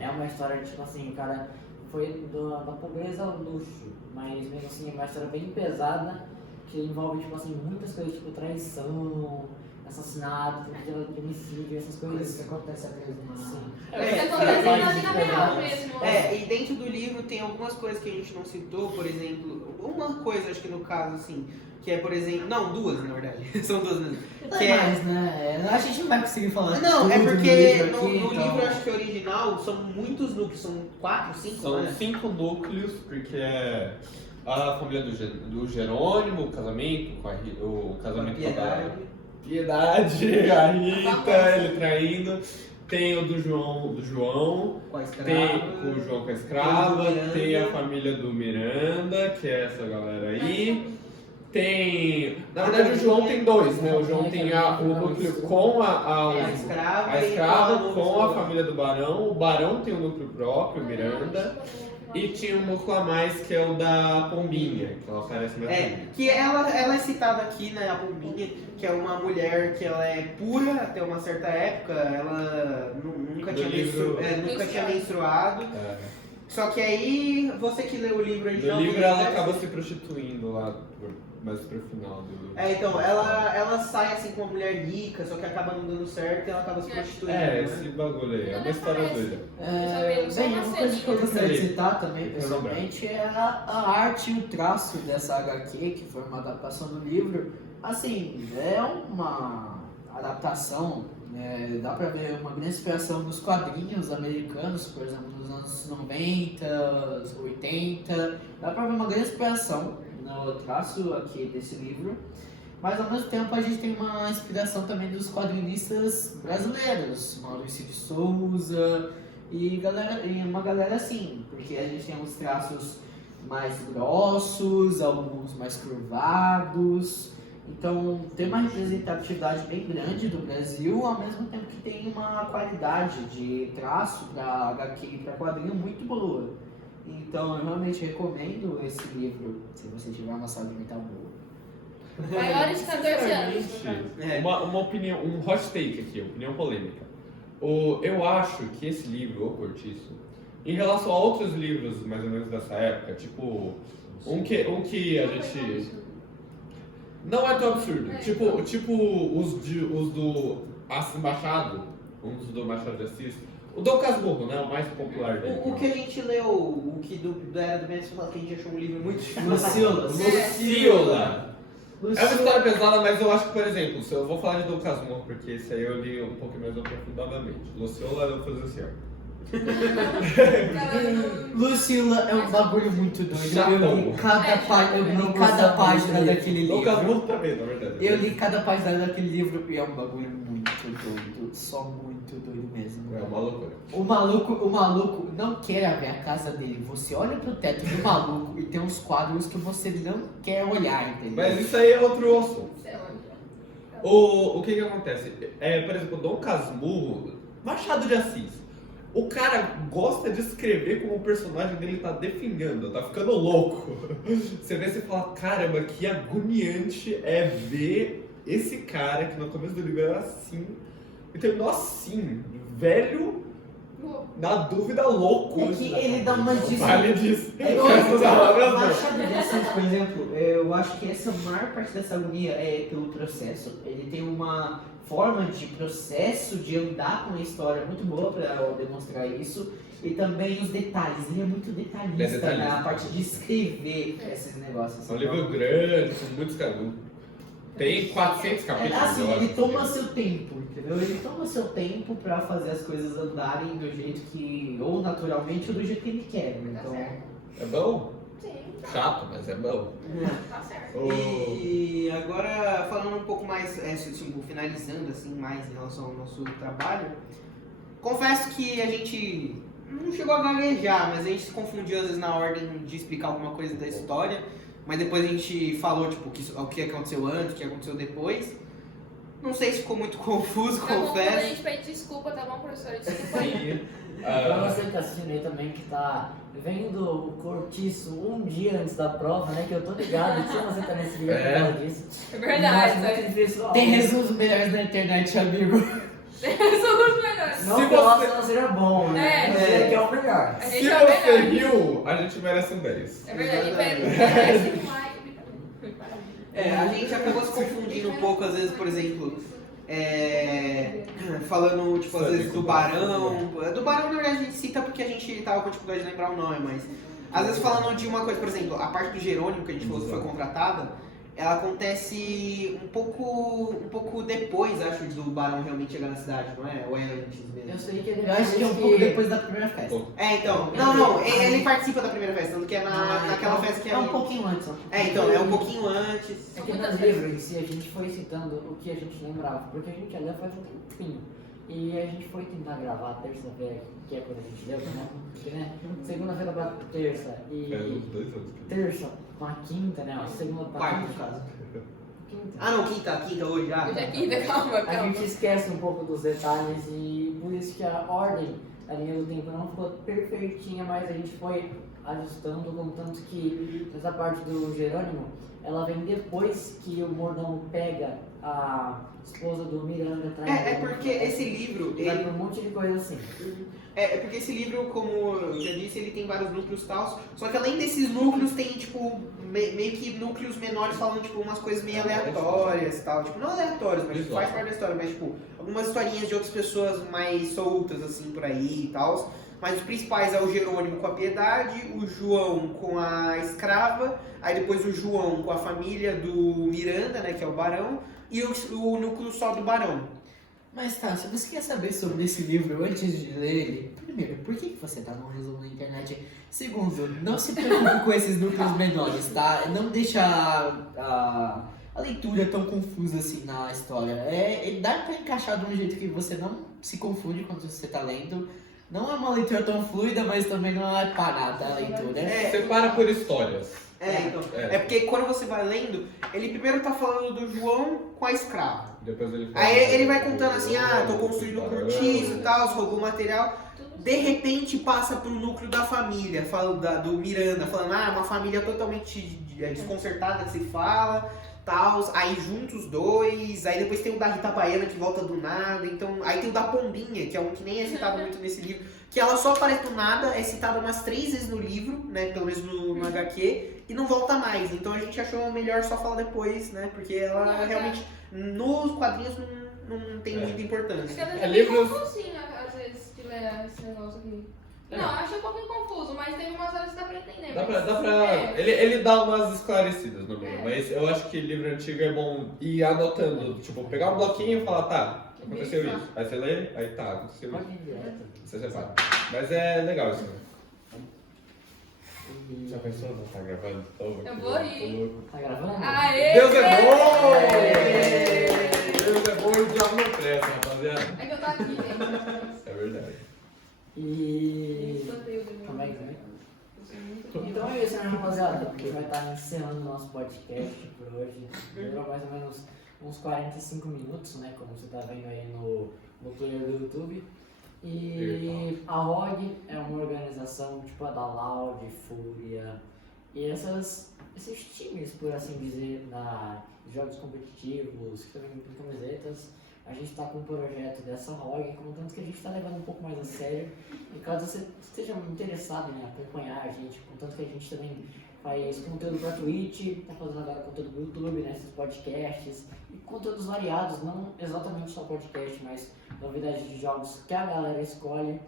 É uma história de, tipo assim, o cara foi da pobreza ao luxo, mas mesmo assim é uma história bem pesada, que envolve, tipo assim, muitas coisas, tipo traição, assassinato, de homicídio, essas coisas que acontecem atrás do Isso É, acontece na vida é, real mesmo. E dentro do livro tem algumas coisas que a gente não citou, por exemplo, uma coisa, acho que no caso, assim, que é, por exemplo, não, duas, na verdade, são duas mesmo. Não Que é é, mais, né? A gente não vai conseguir falar não, é tudo porque livro no aqui, então... livro, acho que original, são muitos núcleos, são 4, 5, São né? 5 núcleos, porque é a família do Jerônimo, o casamento com o casamento com a Piedade, a Rita, ele traindo. Tem o do João, Com a escrava. tem o João com a escrava, Tem o do Miranda. tem a família do Miranda, que é essa galera aí. Tem. Na verdade, o João tem dois, né? O João tem o núcleo com A escrava, a escrava e com a família do Barão. O Barão tem um núcleo próprio, o Miranda. E tinha um núcleo a mais que é o da Pombinha, que ela parece mais Que ela é citada aqui, né, a Pombinha, que é uma mulher que ela é pura até uma certa época, ela nunca No tinha, livro- nunca tinha menstruado. É. Só que aí, você que leu o livro original... No livro dele, ela né, acaba se prostituindo lá, mais pro final do livro. então, ela sai assim com uma mulher rica, só que acaba não dando certo e ela acaba se prostituindo. É, né? esse bagulho aí, é uma história doida. Bem, uma coisa que eu gostaria de citar também, Tem que pessoalmente, é a arte e o traço dessa HQ, que foi uma adaptação do livro. Assim, é uma adaptação, né, dá pra ver uma grande inspiração nos quadrinhos americanos, por exemplo, nos anos 90, 80. Dá pra ver uma grande inspiração no traço aqui desse livro. Mas ao mesmo tempo a gente tem uma inspiração também dos quadrinistas brasileiros, Maurício de Souza e uma galera assim, porque a gente tem uns traços mais grossos, alguns mais curvados, então tem uma representatividade bem grande do Brasil, ao mesmo tempo que tem uma qualidade de traço para HQ e para quadrinho muito boa. Então eu realmente recomendo esse livro, se você tiver uma saúde mental boa. Maiores de 14 anos. Sinceramente, uma opinião, um hot take aqui, opinião polêmica. Eu acho que esse livro, O Cortiço, em relação a outros livros mais ou menos dessa época, tipo, um que a gente... Não é tão absurdo. Tipo os do Machado, uns do Machado de Assis. O Dom Casmurro, né? O mais popular dele. O que a gente leu, o que era do Mestre que a gente achou um livro muito difícil. Luciola. Luciola. É uma história pesada, mas eu acho que, por exemplo, se eu vou falar de Dom Casmurro, porque esse aí eu li um pouco mais aprofundadamente. Luciola eu vou fazer assim, ó. Lucila é um bagulho muito doido. Chatão. Eu li cada página daquele Dom livro. Casmurro também, na verdade. Eu li cada página daquele livro e é um bagulho muito doido. Só muito doido mesmo. É uma loucura. O maluco não quer ver a casa dele. Você olha pro teto do maluco e tem uns quadros que você não quer olhar, entendeu? Mas isso aí é outro osso. O que acontece? Por exemplo, Dom Casmurro, Machado de Assis. O cara gosta de escrever como o personagem dele tá definhando, tá ficando louco. Você vê e você fala, caramba, que agoniante é ver esse cara que no começo do livro era assim, e terminou assim, velho, na dúvida, louco. É que ele dá umas Vale disso. Machado de Assis, por exemplo, eu acho que essa maior parte dessa agonia é pelo processo. Ele tem uma forma de processo, de andar com a história muito boa para demonstrar isso. E também os detalhes. Ele é muito detalhista, na parte de escrever esses negócios. É um livro grande, com muitos capítulos. Tem 400 capítulos. Assim, eu ele acho. toma seu tempo, entendeu? Ele toma seu tempo pra fazer as coisas andarem do jeito que, ou naturalmente, ou do jeito que ele quer. Então, É bom? Sim, Chato, mas é bom. tá certo. E agora, falando um pouco mais, tipo, finalizando assim, mais em relação ao nosso trabalho, confesso que a gente não chegou a gaguejar, mas a gente se confundiu às vezes na ordem de explicar alguma coisa da história, mas depois a gente falou, tipo, o que aconteceu antes, o que aconteceu depois. Não sei se ficou muito confuso, Tá bom, quando a confesso. gente pede desculpa, tá bom, professora? Desculpa aí. Sim. Pra você que tá assistindo aí também, que tá vendo o Cortiço um dia antes da prova, né? Que eu tô ligado, que se você tá nesse vídeo por causa disso. É verdade, Mas, né? visual. tem resumos melhores na internet, amigo. Somos os melhores. Não Se que o nosso você- não seja bom, né? É. Mas ele que é o melhor. A Se gente é o você melhor. riu, a gente merece um 10. É verdade, A gente acabou se confundindo um pouco, às vezes, por exemplo, falando, tipo, às Sabe vezes do que Barão. Do Barão, na verdade, a gente cita porque a gente tava com dificuldade de lembrar o nome, mas... Às vezes falando de uma coisa, por exemplo, a parte do Jerônimo, que a gente falou que foi contratada, ela acontece um pouco depois, acho, do Barão realmente chegar na cidade, não é? Ou é antes mesmo? Eu sei que ele Eu acho que é um pouco depois da primeira festa. Então. Não, ele participa da primeira festa, tanto que é naquela festa que é um pouquinho antes. então, é um pouquinho antes. É que nos livros em si a gente foi citando o que a gente lembrava, porque a gente já leu faz um tempinho. E a gente foi tentar gravar terça-feira, que é quando a gente leu, né? Porque, né? Segunda-feira pra terça Faz e uns 2 anos. terça pra quinta, né? Segunda pra Quarta, no quinta. caso. Quinta. Ah, não, quinta hoje já. Hoje é quinta, calma, A calma. gente esquece um pouco dos detalhes e por isso que a ordem da linha do tempo não ficou perfeitinha, mas a gente foi ajustando, contanto que essa parte do Jerônimo, ela vem depois que o Mordomo pega a esposa do Miranda atrás É dele. porque esse livro, Vai ele, pra um monte de coisa assim. é porque esse livro, como eu já disse, ele tem vários núcleos e tal, só que além desses núcleos tem, tipo, meio que núcleos menores falando, tipo, umas coisas meio aleatórias e tal, tipo, não aleatórias, mas tipo, faz parte da história, mas, tipo, algumas historinhas de outras pessoas mais soltas, assim, por aí e tal, mas os principais é o Jerônimo com a Piedade, o João com a escrava, aí depois o João com a família do Miranda, né, que é o Barão, e o núcleo só do Barão. Mas tá, se você quer saber sobre esse livro antes de ler ele, primeiro, por que você tá num resumo na internet? Segundo, não se preocupe com esses núcleos menores, tá? Não deixa a leitura tão confusa assim na história. Ele dá pra encaixar de um jeito que você não se confunde quando você tá lendo. Não é uma leitura tão fluida, mas também não é parada a leitura. Separa por histórias. Então. É porque quando você vai lendo, ele primeiro tá falando do João com a escrava. Depois ele fala Aí ele vai contando assim, tô construindo um cortiço e tal, roubou material. De repente passa pro núcleo da família, falando do Miranda, falando, uma família totalmente desconcertada que se fala, tal. Aí junta os dois, aí depois tem o da Rita Baiana que volta do nada, então. Aí tem o da Pombinha, que é um que nem é citado muito nesse livro, que ela só aparece do nada, é citada umas 3 vezes no livro, né? Pelo menos no HQ, e não volta mais. Então a gente achou melhor só falar depois, né? Porque ela realmente, nos quadrinhos, não tem muita importância. Porque às vezes É é meio livros- confusinho, às vezes, de ler esse negócio aqui. Não, achei um pouquinho confuso, mas teve umas horas que dá pra entender. Dá mas- pra. É. Ele dá umas esclarecidas no meio, mas eu acho que livro antigo é bom ir anotando. Tipo, pegar um bloquinho e falar, tá, aconteceu isso. Aí você lê, aí tá, aconteceu Pode isso. ir direto. Você separa. Mas é legal isso, né? E- Já pensou? Não tá gravando? Eu vou ir. Tá gravando? Aê! Deus é bom! Aê! Deus é bom e o diabo não presta, rapaziada. É que eu tô aqui, gente. É verdade. E. Sorteio do Como é que é? meu. Então é isso, né, rapaziada? Porque vai estar encerrando o nosso podcast por hoje. Durou mais ou menos uns 45 minutos, né? Como você tá vendo aí no player do YouTube. E a ROG é uma organização tipo a da Loud, Fúria e esses times, por assim dizer, na jogos competitivos, que também tem camisetas. A gente está com um projeto dessa ROG, contanto que a gente está levando um pouco mais a sério. E caso você esteja interessado em acompanhar a gente, contanto que a gente também faz conteúdo para Twitch, está fazendo agora conteúdo pro YouTube, né, esses podcasts, e conteúdos variados, não exatamente só podcast, mas novidades de jogos que a galera escolhe.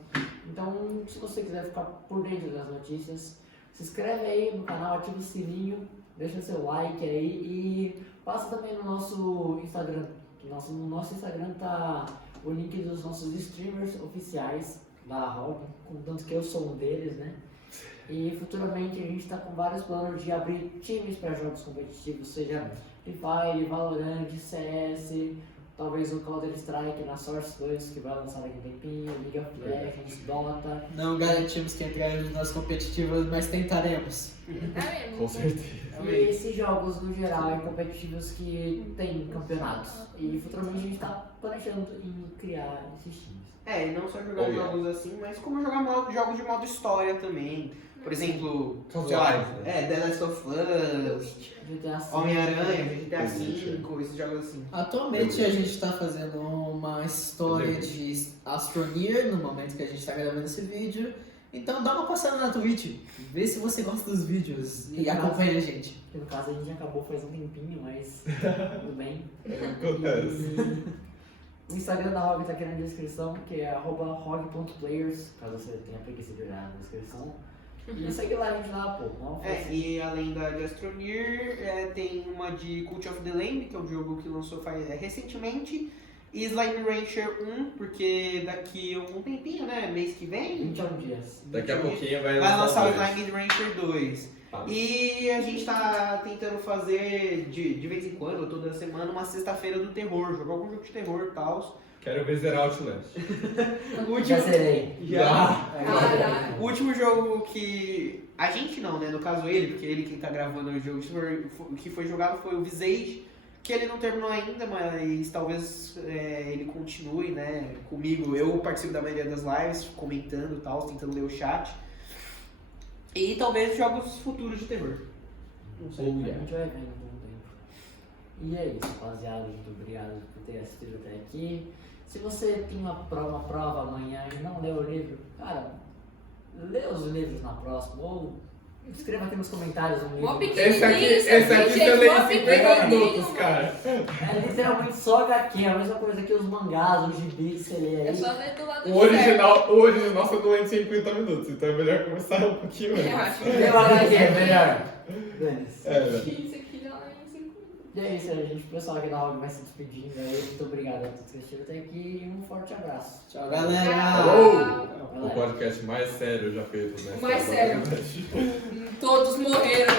Então, se você quiser ficar por dentro das notícias, se inscreve aí no canal, ativa o sininho, deixa seu like aí e passa também no nosso Instagram. No nosso Instagram tá o link dos nossos streamers oficiais da ROG, contanto que eu sou um deles, né? E futuramente a gente está com vários planos de abrir times para jogos competitivos, seja Free Fire, Valorant, CS, talvez o Counter-Strike na Source 2 que vai lançar daqui a um tempinho, League of Legends, Dota. Não garantimos que entraremos nas competitivas, mas tentaremos. Tá mesmo? Com certeza. E esses jogos no geral e competitivos que tem campeonatos. E futuramente a gente está planejando em criar esses times. E não só jogar jogos assim, mas como jogar jogos de modo história também. Por exemplo, sei lá, Casuais, né? The Last of Us, GTA V, Homem-Aranha, GTA V, esses jogos assim. Atualmente a gente está fazendo uma história de Astroneer no momento que a gente está gravando esse vídeo. Então dá uma passada na Twitch, vê se você gosta dos vídeos e acompanha a gente. que no caso a gente acabou faz um tempinho, mas tudo bem. Acontece. O Instagram da ROG tá aqui na descrição, que é @rog.players, caso você tenha preguiça de olhar na descrição. E segue lá a gente lá, pô. Não, E além da de Astroneer, tem uma de Cult of the Lamb, que é um jogo que lançou recentemente. E Slime Rancher 1, porque daqui um tempinho, né? Mês que vem. 21 dias. Daqui a pouquinho vai Vai lançar o dois. Slime Rancher 2. Ah. E a gente tá tentando fazer de vez em quando, toda semana, uma sexta-feira do terror. Jogar algum jogo de terror e tal. Quero ver zerar Outlast. Já zerei. Caralho. O último jogo que. A gente não, né? No caso ele, porque ele quem tá gravando o jogo que foi jogado foi o Visage, que ele não terminou ainda, mas talvez ele continue, né? Comigo. Eu participo da maioria das lives, comentando e tal, tentando ler o chat. E talvez jogos futuros de terror. Não sei. A gente vai vendo com o tempo. E é isso, rapaziada. Muito obrigado por ter assistido até aqui. Se você tem uma prova amanhã e não leu o livro, cara, lê os livros na próxima. Ou escreva aqui nos comentários um Mó livro. Esse aqui pequenininho, você gente, lê mó em 50 pequenininho, minutos, mano. cara. É literalmente só HQ, a mesma coisa que os mangás, os gibis que você lê aí. É só ler do lado O original só não é em 50 minutos, então é melhor começar um pouquinho certo. Eu antes. acho que Lê o HQ, é melhor. Dane-se. isso aqui já é em 5 E é isso aí, gente. O pessoal aqui da ROG vai se despedindo aí. Muito obrigado a todos que assistiram até aqui e um forte abraço. Tchau, galera! Tchau. O podcast mais sério já feito, né? O mais sério. Todos morreram.